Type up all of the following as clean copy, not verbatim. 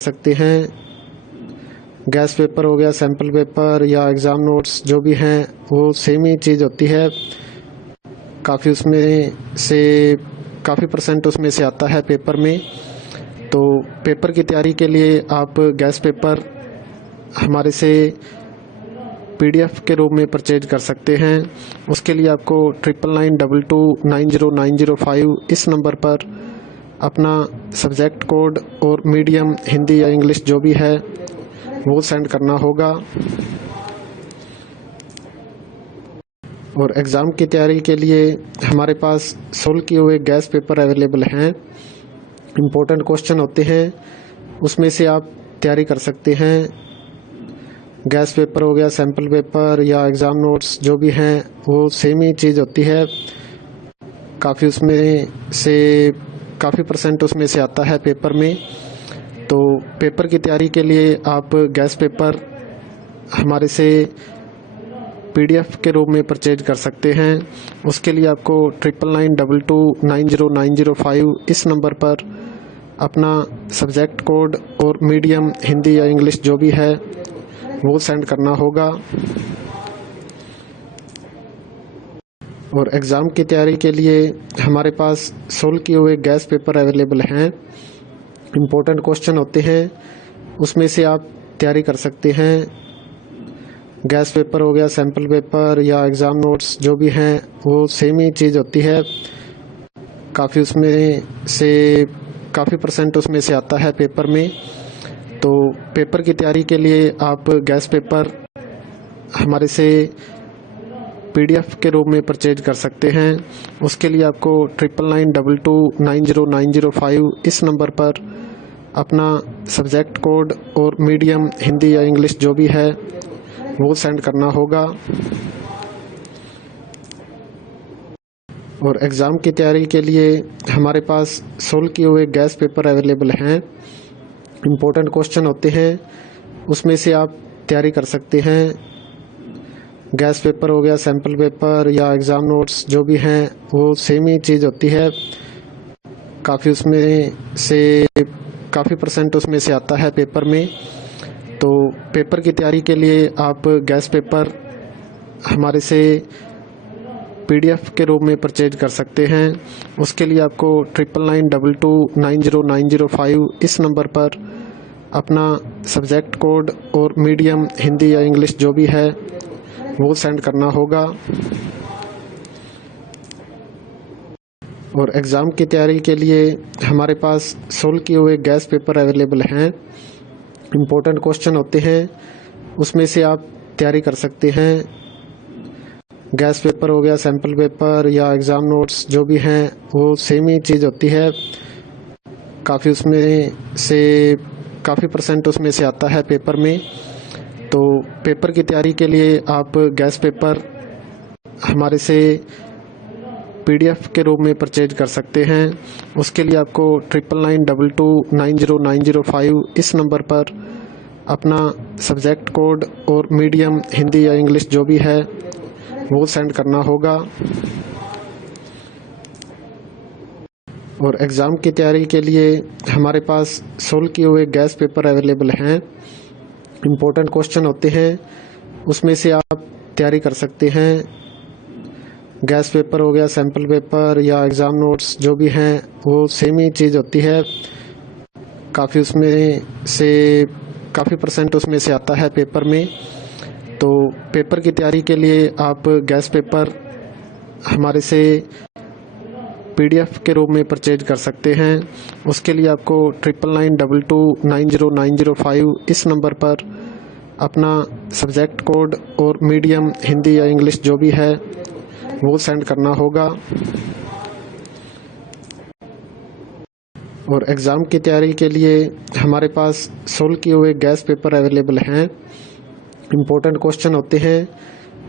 सकते हैं। Gas paper हो गया, सैम्पल पेपर या एग्ज़ाम नोट्स जो भी हैं वो सेम ही चीज़ होती है। काफ़ी उसमें से काफ़ी परसेंट उसमें से आता है पेपर में। तो पेपर की तैयारी के लिए आप गैस पेपर हमारे से PDF के रूप में परचेज कर सकते हैं। उसके लिए आपको 9992290905 इस नंबर पर अपना सब्जेक्ट कोड और मीडियम हिंदी या इंग्लिश जो भी है वो सेंड करना होगा। और एग्ज़ाम की तैयारी के लिए हमारे पास सोल्व किए हुए गैस पेपर अवेलेबल हैं। इम्पोर्टेंट क्वेश्चन होते हैं, उसमें से आप तैयारी कर सकते हैं। गैस पेपर हो गया, सैम्पल पेपर या एग्ज़ाम नोट्स जो भी हैं वो सेम ही चीज़ होती है। काफ़ी उसमें से काफ़ी परसेंट उसमें से आता है पेपर में। तो पेपर की तैयारी के लिए आप गैस पेपर हमारे से PDF के रूप में परचेज कर सकते हैं। उसके लिए आपको 9992290905 इस नंबर पर अपना सब्जेक्ट कोड और मीडियम हिंदी या इंग्लिश जो भी है वो सेंड करना होगा। और एग्ज़ाम की तैयारी के लिए हमारे पास सोल्व किए हुए गैस पेपर अवेलेबल हैं। इम्पोर्टेंट क्वेश्चन होते हैं, उसमें से आप तैयारी कर सकते हैं। गैस पेपर हो गया, सैम्पल पेपर या एग्ज़ाम नोट्स जो भी हैं वो सेम ही चीज़ होती है। काफ़ी उसमें से काफ़ी परसेंट उसमें से आता है पेपर में। तो पेपर की तैयारी के लिए आप गैस पेपर हमारे से PDF के रूप में परचेज कर सकते हैं। उसके लिए आपको 9992290905 इस नंबर पर अपना सब्जेक्ट कोड और मीडियम हिंदी या इंग्लिश जो भी है वो सेंड करना होगा। और एग्ज़ाम की तैयारी के लिए हमारे पास सोल्व किए हुए गैस पेपर अवेलेबल हैं। इम्पोर्टेंट क्वेश्चन होते हैं, उसमें से आप तैयारी कर सकते हैं। गैस पेपर हो गया, सैम्पल पेपर या एग्ज़ाम नोट्स जो भी हैं वो सेम ही चीज़ होती है। काफ़ी उसमें से काफ़ी परसेंट उसमें से आता है पेपर में। तो पेपर की तैयारी के लिए आप गैस पेपर हमारे से PDF के रूप में परचेज कर सकते हैं। उसके लिए आपको 9992290905 इस नंबर पर अपना सब्जेक्ट कोड और मीडियम हिंदी या इंग्लिश जो भी है वो सेंड करना होगा। और एग्ज़ाम की तैयारी के लिए हमारे पास सोल्व किए हुए गैस पेपर अवेलेबल हैं। इम्पोर्टेंट क्वेश्चन होते हैं, उसमें से आप तैयारी कर सकते हैं। गैस पेपर हो गया, सैम्पल पेपर या एग्ज़ाम नोट्स जो भी हैं वो सेम ही चीज़ होती है। काफ़ी उसमें से काफ़ी परसेंट उसमें से आता है पेपर में। तो पेपर की तैयारी के लिए आप गैस पेपर हमारे से PDF के रूप में परचेज कर सकते हैं। उसके लिए आपको 9992290905 इस नंबर पर अपना सब्जेक्ट कोड और मीडियम हिंदी या इंग्लिश जो भी है वो सेंड करना होगा। और एग्ज़ाम की तैयारी के लिए हमारे पास सोल्व किए हुए गैस पेपर अवेलेबल हैं। इम्पोर्टेंट क्वेश्चन होते हैं, उसमें से आप तैयारी कर सकते हैं। गैस पेपर हो गया, सैम्पल पेपर या एग्ज़ाम नोट्स जो भी हैं वो सेम ही चीज़ होती है। काफ़ी उसमें से काफ़ी परसेंट उसमें से आता है पेपर में। तो पेपर की तैयारी के लिए आप गैस पेपर हमारे से PDF के रूप में परचेज कर सकते हैं। उसके लिए आपको 9992290905 इस नंबर पर अपना सब्जेक्ट कोड और मीडियम हिंदी या इंग्लिश जो भी है वो सेंड करना होगा। और एग्ज़ाम की तैयारी के लिए हमारे पास सोल्व किए हुए गैस पेपर अवेलेबल हैं। इम्पोर्टेंट क्वेश्चन होते हैं,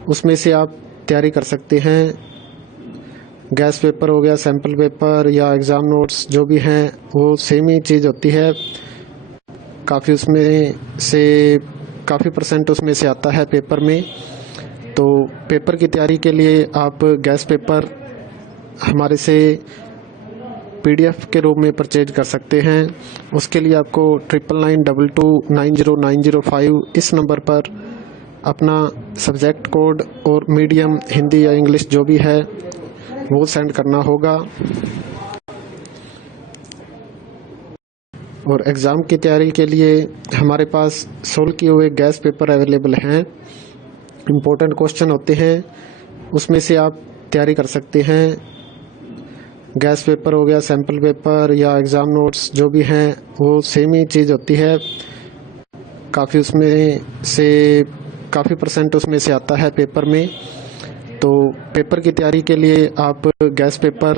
उसमें से आप तैयारी कर सकते हैं। गैस पेपर हो गया, सैम्पल पेपर या एग्ज़ाम नोट्स जो भी हैं वो सेम ही चीज़ होती है। काफ़ी उसमें से काफ़ी परसेंट उसमें से आता है पेपर में। तो पेपर की तैयारी के लिए आप गैस पेपर हमारे से PDF के रूप में परचेज कर सकते हैं। उसके लिए आपको 9992290905 इस नंबर पर अपना सब्जेक्ट कोड और मीडियम हिंदी या इंग्लिश जो भी है वो सेंड करना होगा। और एग्ज़ाम की तैयारी के लिए हमारे पास सोल्व किए हुए गैस पेपर अवेलेबल हैं। इम्पोर्टेंट क्वेश्चन होते हैं, उसमें से आप तैयारी कर सकते हैं। गैस पेपर हो गया, सैम्पल पेपर या एग्ज़ाम नोट्स जो भी हैं वो सेम ही चीज़ होती है। काफ़ी परसेंट उसमें से आता है पेपर में। तो पेपर की तैयारी के लिए आप गैस पेपर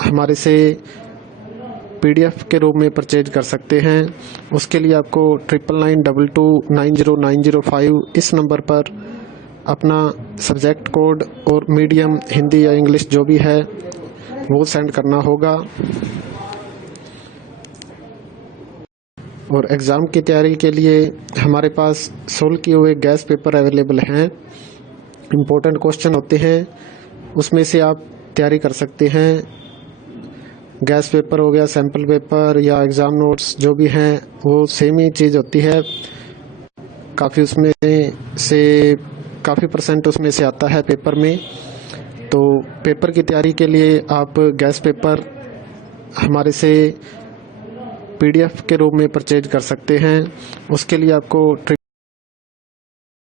हमारे से PDF के रूप में परचेज कर सकते हैं। उसके लिए आपको 9992290905 इस नंबर पर अपना सब्जेक्ट कोड और मीडियम हिंदी या इंग्लिश जो भी है वो सेंड करना होगा। और एग्ज़ाम की तैयारी के लिए हमारे पास सोल्व किए हुए गैस पेपर अवेलेबल हैं। इम्पोर्टेंट क्वेश्चन होते हैं, उसमें से आप तैयारी कर सकते हैं। गैस पेपर हो गया, सैम्पल पेपर या एग्ज़ाम नोट्स जो भी हैं वो सेम ही चीज़ होती है। काफ़ी परसेंट उसमें से आता है पेपर में। तो पेपर की तैयारी के लिए आप गैस पेपर हमारे से PDF के रूप में परचेज कर सकते हैं। उसके लिए आपको